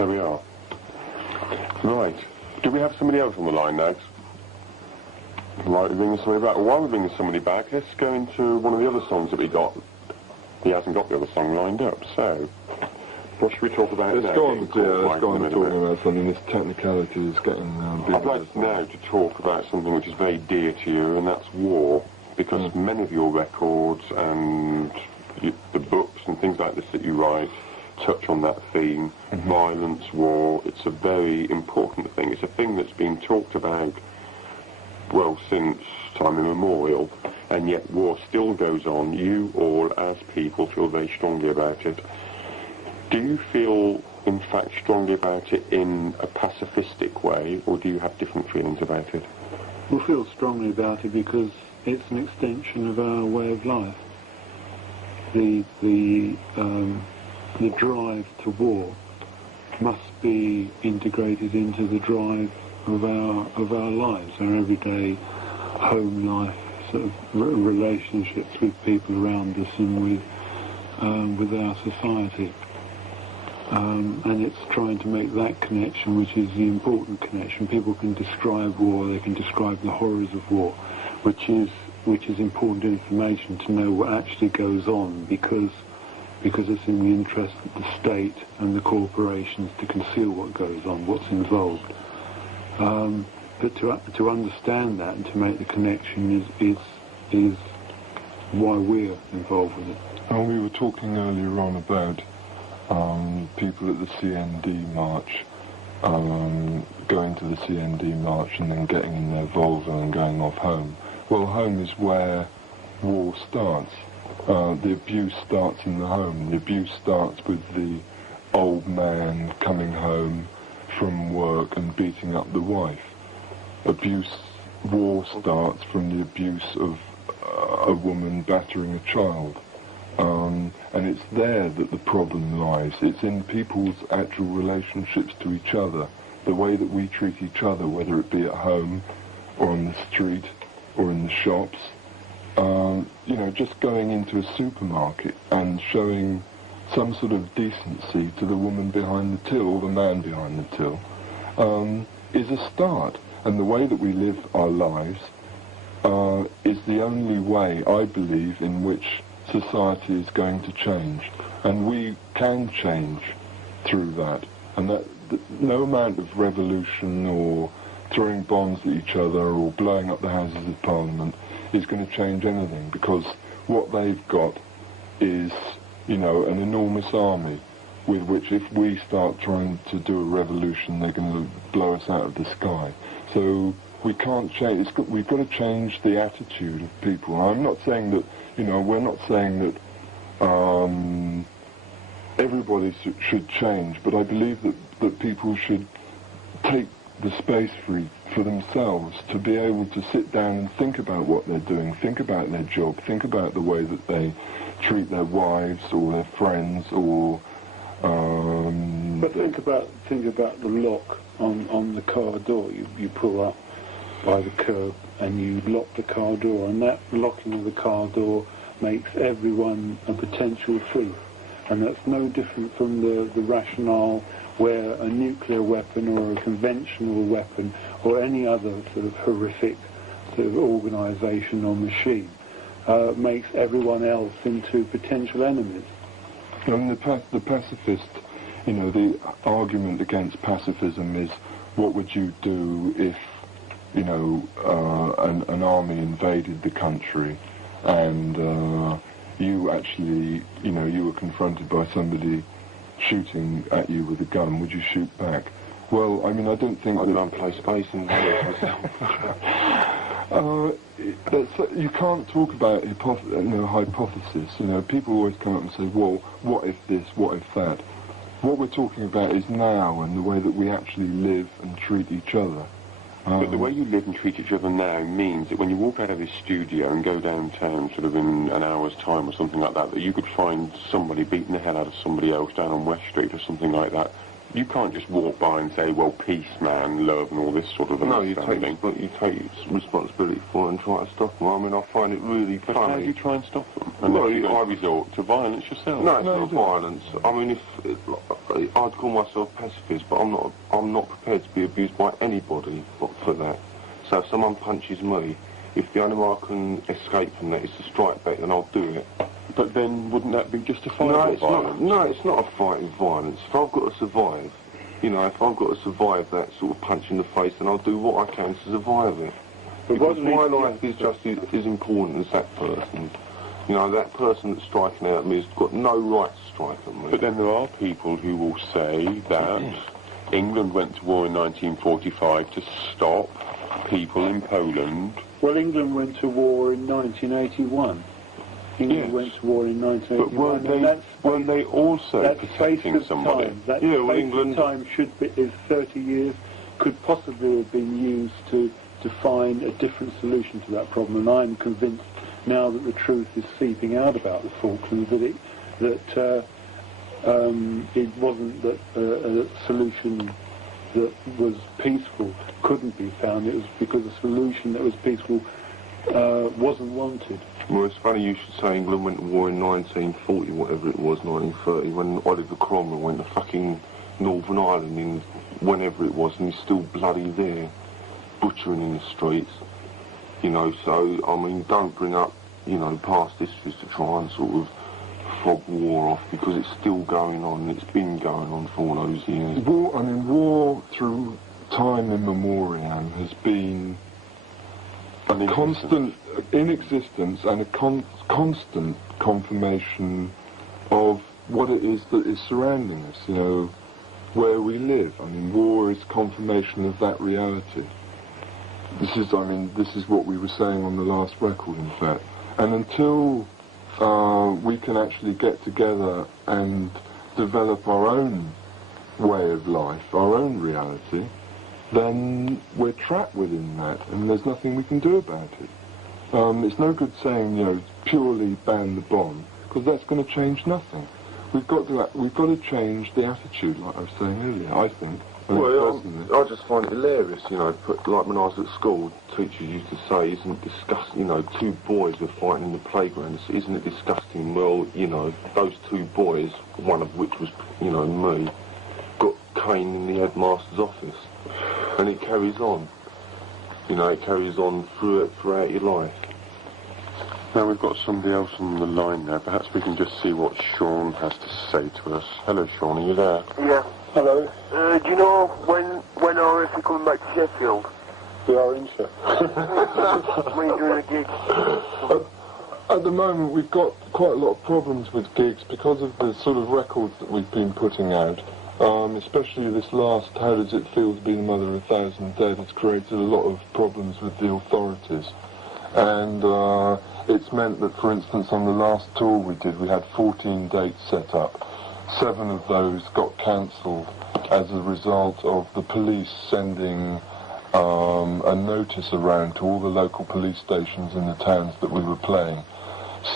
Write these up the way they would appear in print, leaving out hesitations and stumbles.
There we are. Right. Do we have somebody else on the line now? Right, we're bringing somebody back. Well, while we're bringing somebody back, let's go into one of the other songs that we got. He hasn't got the other song lined up, so what should we talk about now? Let's go on talking about something. This technicality is getting big. I'd like now to talk about something which is very dear to you, and that's war, because many of your records and the books and things like this that you write touch on that theme, violence, war. It's a very important thing. It's a thing that's been talked about, well, since time immemorial, and yet war still goes on. You all, as people, feel very strongly about it. Do you feel, in fact, strongly about it in a pacifistic way, or do you have different feelings about it? We feel strongly about it because it's an extension of our way of life. The drive to war must be integrated into the drive of our lives, our everyday home life, sort of relationships with people around us and with our society. And it's trying to make that connection, which is the important connection. People can describe war, they can describe the horrors of war, which is important information to know what actually goes on, because it's in the interest of the state and the corporations to conceal what goes on, what's involved. But to understand that and to make the connection is why we're involved with it. And we were talking earlier on about people at the CND march, going to the CND march and then getting in their Volvo and going off home. Well, home is where war starts. The abuse starts in the home. The abuse starts with the old man coming home from work and beating up the wife. War starts from the abuse of a woman battering a child. And it's there that the problem lies. It's in people's actual relationships to each other, the way that we treat each other, whether it be at home or on the street or in the shops. Just going into a supermarket and showing some sort of decency to the woman behind the till or the man behind the till is a start. And the way that we live our lives is the only way, I believe, in which society is going to change. And we can change through that. And that no amount of revolution or throwing bombs at each other or blowing up the Houses of Parliament is going to change anything, because what they've got is, an enormous army with which, if we start trying to do a revolution, they're going to blow us out of the sky. So we can't change. We've got to change the attitude of people. I'm not saying that, we're not saying that everybody should change, but I believe that people should take the space for themselves to be able to sit down and think about what they're doing, think about their job, think about the way that they treat their wives or their friends or... But think about the lock on the car door. You pull up by the curb and you lock the car door, and that locking of the car door makes everyone a potential thief. And that's no different from the rationale where a nuclear weapon or a conventional weapon or any other sort of horrific sort of organisation or machine makes everyone else into potential enemies. And the pacifist, the argument against pacifism is, what would you do if, an army invaded the country and you actually, you were confronted by somebody shooting at you with a gun? Would you shoot back? Well, I don't think I'd go and play space and you can't talk about hypothesis. People always come up and say, well, what if this, what if that? What we're talking about is now and the way that we actually live and treat each other. But the way you live and treat each other now means that when you walk out of this studio and go downtown sort of in an hour's time or something like that, that you could find somebody beating the hell out of somebody else down on West Street or something like that You can't just walk by and say, well, peace, man, love, and all this sort of No, understanding. you take responsibility for it and try to stop them. I mean, I find it really But funny. how do you try and stop them? Unless you resort to violence yourself. No, it's not violence. I mean, I'd call myself pacifist, but I'm not prepared to be abused by anybody for that. So if someone punches me, if the only way I can escape from that is to strike back, then I'll do it. But then wouldn't that be justifiable violence? No, it's not a fight with violence. If I've got to survive, if I've got to survive that sort of punch in the face, then I'll do what I can to survive it. Because my life is just as important as that person. That person that's striking at me has got no right to strike at me. But then there are people who will say that England went to war in 1945 to stop people in Poland. Well, England went to war in 1981. England went to war in 1981. But weren't they also protecting somebody? England time is 30 years, could possibly have been used to find a different solution to that problem. And I'm convinced now that the truth is seeping out about the Falklands that it wasn't that a solution that was peaceful couldn't be found. It was because a solution that was peaceful wasn't wanted. Well, it's funny you should say England went to war in 1940, whatever it was, 1930, when Oliver Cromwell went to fucking Northern Ireland in whenever it was, and he's still bloody there, butchering in the streets. So, I mean, don't bring up, past histories to try and sort of fob war off, because it's still going on, and it's been going on for all those years. War through time immemorial has been a constant in existence and a constant confirmation of what it is that is surrounding us, where we live. I mean, war is confirmation of that reality. This is what we were saying on the last record, in fact. And until we can actually get together and develop our own way of life, our own reality, then we're trapped within that, and there's nothing we can do about it. It's no good saying, purely ban the bomb, because that's going to change nothing. We've got to change the attitude, like I was saying earlier, I think. I just find it hilarious, like when I was at school, teachers used to say, isn't it disgusting, two boys were fighting in the playground, isn't it disgusting? Well, those two boys, one of which was, me, got caned in the headmaster's office. And it carries on. It carries on throughout your life. Now we've got somebody else on the line now. Perhaps we can just see what Sean has to say to us. Hello, Sean, are you there? Yeah. Hello. Do you know when are you coming back to Sheffield? We are in Sheffield. When are you doing a gig? At the moment, we've got quite a lot of problems with gigs because of the sort of records that we've been putting out. Especially this last, How Does It Feel to Be the Mother of a Thousand Dead, has created a lot of problems with the authorities. And it's meant that, for instance, on the last tour we did, we had 14 dates set up. 7 of those got cancelled as a result of the police sending a notice around to all the local police stations in the towns that we were playing,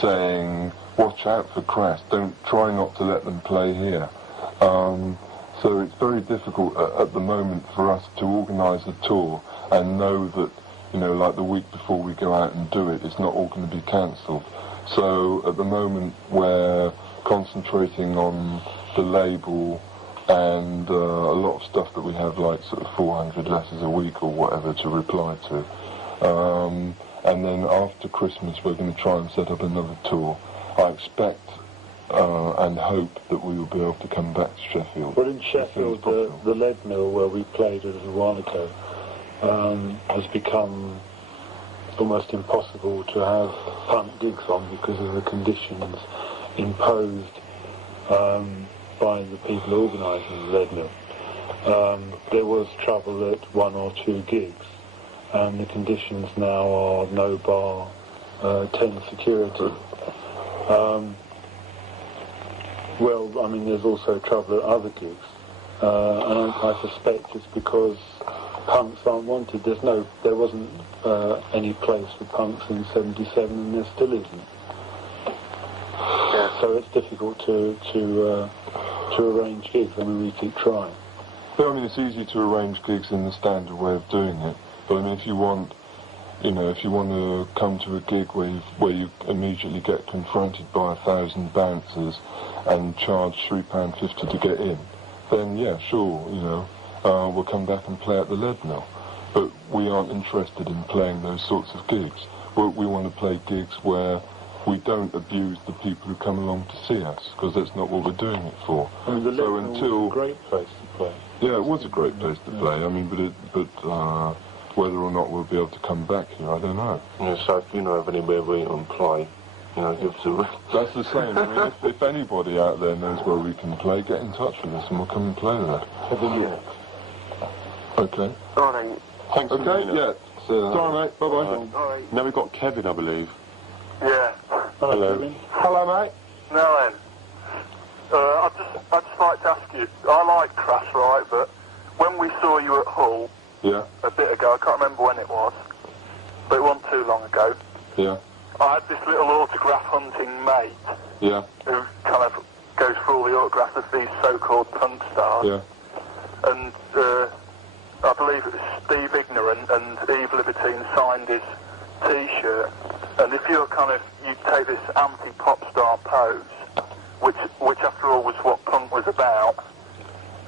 saying, watch out for Crass, try not to let them play here. So it's very difficult at the moment for us to organise a tour and know that, like the week before we go out and do it, it's not all going to be cancelled. So at the moment we're concentrating on the label and a lot of stuff that we have, like sort of 400 letters a week or whatever to reply to. And then after Christmas we're going to try and set up another tour. I expect and hope that we will be able to come back to Sheffield. Well, in Sheffield, the lead mill where we played a little while ago has become almost impossible to have punk gigs on because of the conditions imposed by the people organising the lead mill. There was trouble at 1 or 2 gigs, and the conditions now are no bar, 10 security. Well, I mean, there's also trouble at other gigs, and I suspect it's because punks aren't wanted. There wasn't any place for punks in '77, and there still isn't. Yeah. So it's difficult to arrange gigs. I mean, we keep trying. But I mean, it's easy to arrange gigs in the standard way of doing it. But I mean, if you want to come to a gig where you immediately get confronted by 1,000 bouncers and charge £3.50 to get in, then yeah, sure, we'll come back and play at the Lead Mill. But we aren't interested in playing those sorts of gigs. We want to play gigs where we don't abuse the people who come along to see us, because that's not what we're doing it for. I mean, the Lead Mill was a great place to play. Yeah, it was a great place to play. I mean, but whether or not we'll be able to come back here, I don't know. Yeah, so if you know of anywhere we can play, give us a... That's the same. I mean, if anybody out there knows where we can play, get in touch with us and we'll come and play there. Yeah. Okay. All right. Thanks for Okay, yeah. Sorry, mate. Bye-bye. All right. Now we've got Kevin, I believe. Yeah. Hello. Hello, mate. Now then, I'd just like to ask you, I like Crass, right, but when we saw you at Hull Yeah, a bit ago, I can't remember when it was, but it wasn't too long ago, yeah, I had this little autograph hunting mate yeah, who kind of goes for all the autographs of these so-called punk stars, yeah. and I believe it was Steve Ignorant and Eve Libertine signed his T-shirt, and if you take this anti-pop star pose, which after all was what punk was about,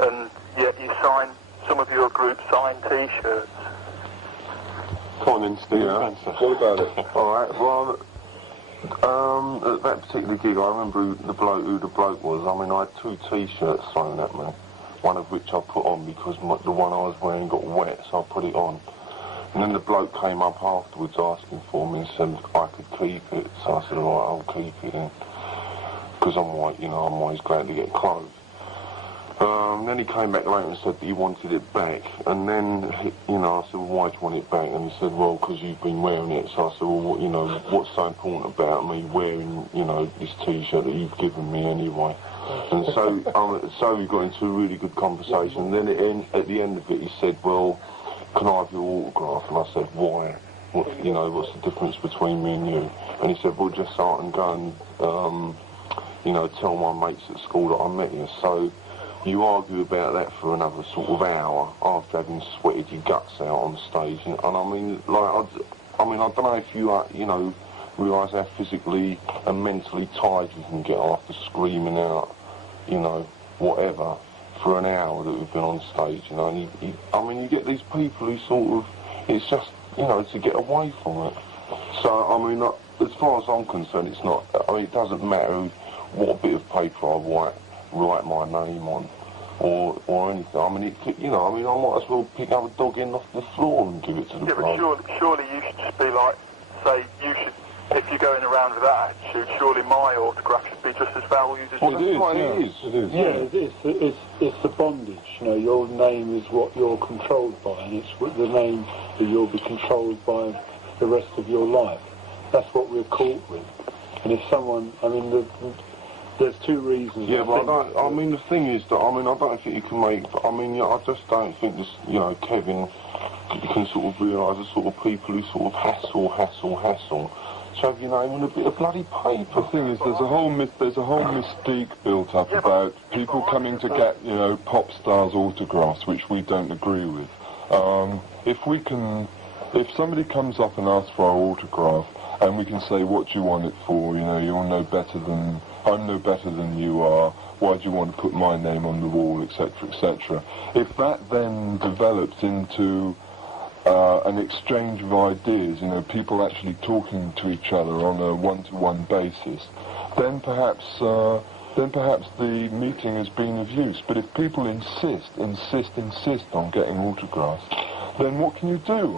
and yet some of your group signed T-shirts. Come on then, Steve. Yeah. Answer. What about it? Alright, well, at that particular gig, I remember who the bloke was. I mean, I had 2 T-shirts thrown at me, one of which I put on because the one I was wearing got wet, so I put it on. And then the bloke came up afterwards asking for me and said I could keep it. So I said, alright, I'll keep it then. Because I'm white, I'm always glad to get clothes. Then he came back later and said that he wanted it back. And then, I said, well, why do you want it back? And he said, well, because you've been wearing it. So I said, well, what's so important about me wearing, this T-shirt that you've given me anyway? And so, so we got into a really good conversation. And then at the end of it, he said, well, can I have your autograph? And I said, why? What's the difference between me and you? And he said, well, just so I can go and, tell my mates at school that I met you. So you argue about that for another sort of hour after having sweated your guts out on stage. And I mean, I don't know if you, realise how physically and mentally tired you can get after screaming out, whatever, for an hour that we've been on stage, and you get these people who sort of, it's just, to get away from it. So, as far as I'm concerned, it's not, it doesn't matter what bit of paper I write my name on, or anything. I might as well pick up a dog in off the floor and give it to the bloke. Yeah, but surely you should just be like, say, if you're going around with that attitude, surely my autograph should be just as valued as Well, it is, It is. Yeah, it's the bondage. Your name is what you're controlled by, and it's the name that you'll be controlled by the rest of your life. That's what we're caught with. And if someone, there's 2 reasons. Yeah, but the thing is that, I don't think you can make, I just don't think this, Kevin, you can sort of realise the sort of people who sort of hassle. So have your name on a bit of bloody paper. The thing is, there's a whole mystique built up about people coming to get, pop stars' autographs, which we don't agree with. If somebody comes up and asks for our autograph, and we can say, what do you want it for? I'm no better than you are. Why do you want to put my name on the wall, etc., etc. If that then develops into an exchange of ideas, people actually talking to each other on a one-to-one basis, then perhaps the meeting has been of use. But if people insist on getting autographs, then what can you do?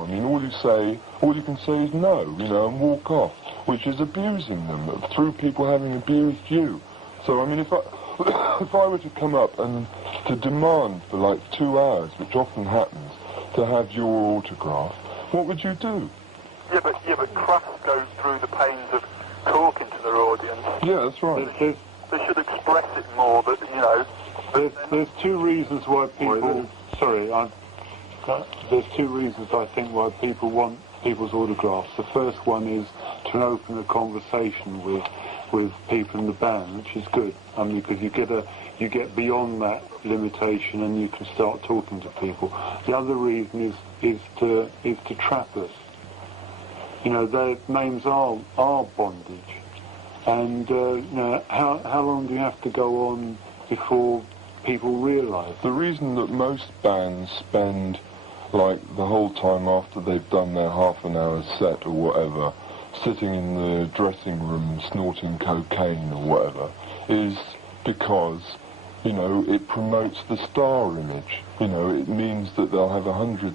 All you can say is no, and walk off, which is abusing them through people having abused you. So, if I were to come up and to demand for like 2 hours, which often happens, to have your autograph, what would you do? Yeah, but Crass goes through the pains of talking to their audience. Yeah, that's right. They should express it more, but, There's 2 reasons why people... There's 2 reasons, I think, why people want people's autographs. The first one is to open a conversation with with people in the band, which is good. I mean, because you get beyond that limitation and you can start talking to people. The other reason is to trap us. You know, their names are bondage, and you know, how long do you have to go on before people realise? The reason that most bands spend like the whole time after they've done their half an hour set or whatever, sitting in the dressing room snorting cocaine or whatever, is because, you know, it promotes the star image. You know, it means that they'll have 100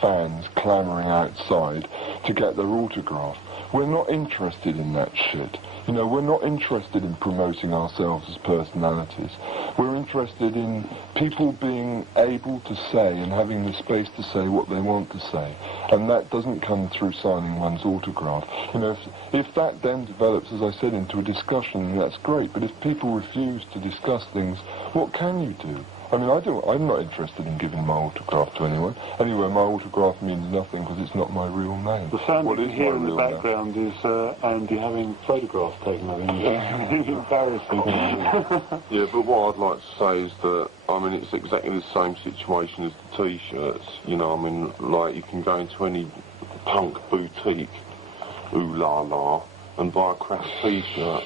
fans clamouring outside to get their autograph. We're not interested in that shit. You know, we're not interested in promoting ourselves as personalities. We're interested in people being able to say and having the space to say what they want to say. And that doesn't come through signing one's autograph. You know, if that then develops, as I said, into a discussion, that's great. But if people refuse to discuss things, what can you do? I mean, I'm not interested in giving my autograph to anyone. Anyway, my autograph means nothing because it's not my real name. The sound you hear in the background is Andy having photographs taken of him. Embarrassing. Yeah, but what I'd like to say is that, I mean, it's exactly the same situation as the T-shirts. You know, I mean, like, you can go into any punk boutique, ooh la la, and buy a Crass T-shirt.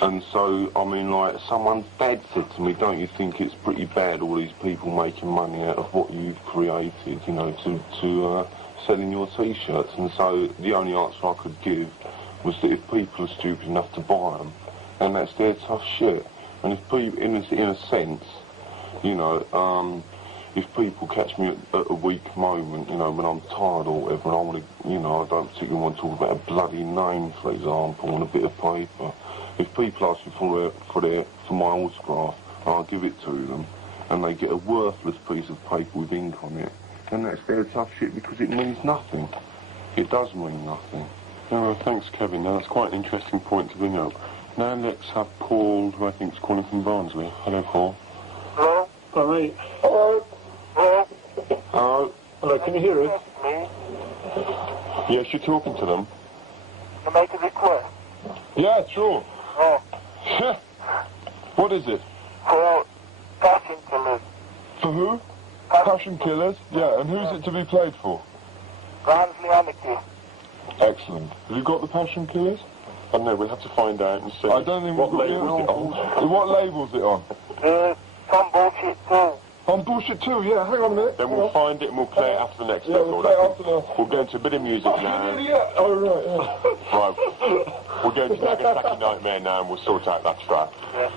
And so, I mean, like, someone's dad said to me, don't you think it's pretty bad, all these people making money out of what you've created, you know, to selling your T-shirts? And so the only answer I could give was that if people are stupid enough to buy them, and that's their tough shit. And if people, in a sense, you know, if people catch me at a weak moment, you know, when I'm tired or whatever, and I want to, you know, I don't particularly want to talk about a bloody name, for example, on a bit of paper. If people ask me for my autograph, I'll give it to them, and they get a worthless piece of paper with ink on it, and that's their tough shit because it means nothing. It does mean nothing. Oh, well, thanks, Kevin. Now, that's quite an interesting point to bring up. Now let's have Paul, who I think is calling from Barnsley. Hello, Paul. Hello? Hello, mate. Hello? Hello? Hello. Hello, can you hear us? Me? Yes, you're talking to them. To make a request? Yeah, sure. Oh, What is it? for Passion Killers. For who? Passion Killers? Yeah, and who's it to be played for? Barnsley Anarchy. Excellent. Have you got the Passion Killers? I don't know, we'll have to find out and see. I don't think what we've got label is it on. What label's it on? Some bullshit too. On Bullshit 2, yeah, hang on a minute. Then we'll find it and we'll play it after the next Yeah, we'll episode. play it after the... We'll go into a bit of music now. Yeah, oh, right, yeah. Right. We'll go into Nagasaki Nightmare now and we'll sort out that track. Yeah.